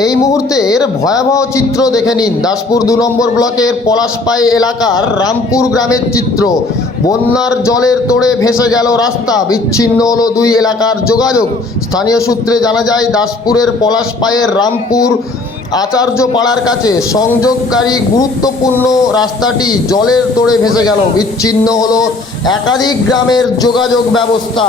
এই মুহূর্তের ভয়াবহ চিত্র দেখে নিন। দাসপুর দু নম্বর ব্লকের পলাশপাই এলাকার রামপুর গ্রামের চিত্র। বন্যার জলের তোড়ে ভেসে গেল রাস্তা। বিচ্ছিন্ন হলো দুই এলাকার যোগাযোগ। স্থানীয় সূত্রে জানা যায়, দাসপুরের পলাশপাইয়ের রামপুর আচার্য পাড়ার কাছে সংযোগকারী গুরুত্বপূর্ণ রাস্তাটি জলের তোড়ে ভেসে গেল। বিচ্ছিন্ন হলো একাধিক গ্রামের যোগাযোগ ব্যবস্থা।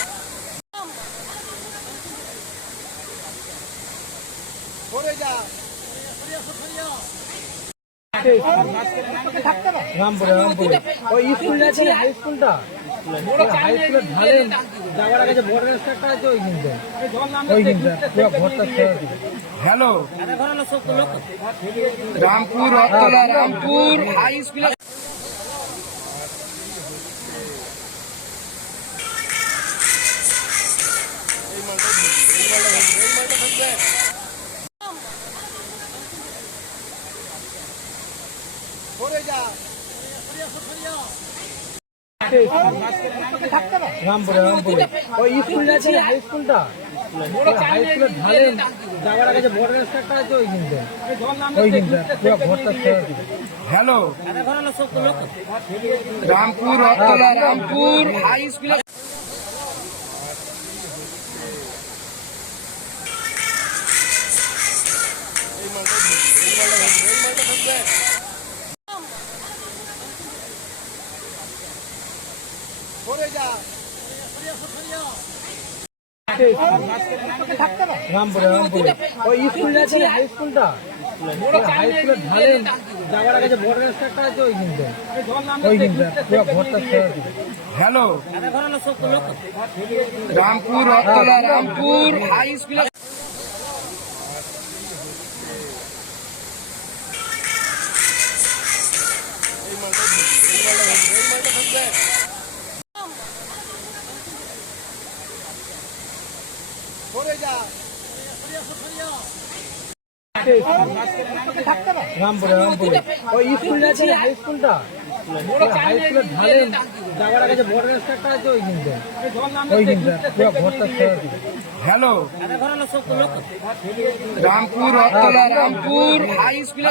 রামপুরে ওই স্কুলটা আছে হাই স্কুলটা হাই স্কুলের ধারে hello Rampur Rathtala Rampur high school রামপুরে রামপুরে। ওই স্কুলটা আছে হাই স্কুলটা? হাই স্কুলের ধারে যাওয়ার আগে যে বড় রাস্তাটা আছে ওই কিন্তু। ওই কিন্তু পুরো hello. Rampur Rampur high school রামপুরে রামপুরে ওই স্কুলটা আছে হাই স্কুলটা হাই স্কুলের হ্যালো রামপুর রথতলা রামপুর হাই রামপুরে রামপুরে ওই স্কুলটা আছে হাই স্কুলটা? হাই স্কুলের ধারে যাওয়ার আগে যে বড় রাস্তাটা আছে ওই কিন্তু। ওই কিন্তু পুরো ঘরটা hello. Rampur Rampur high school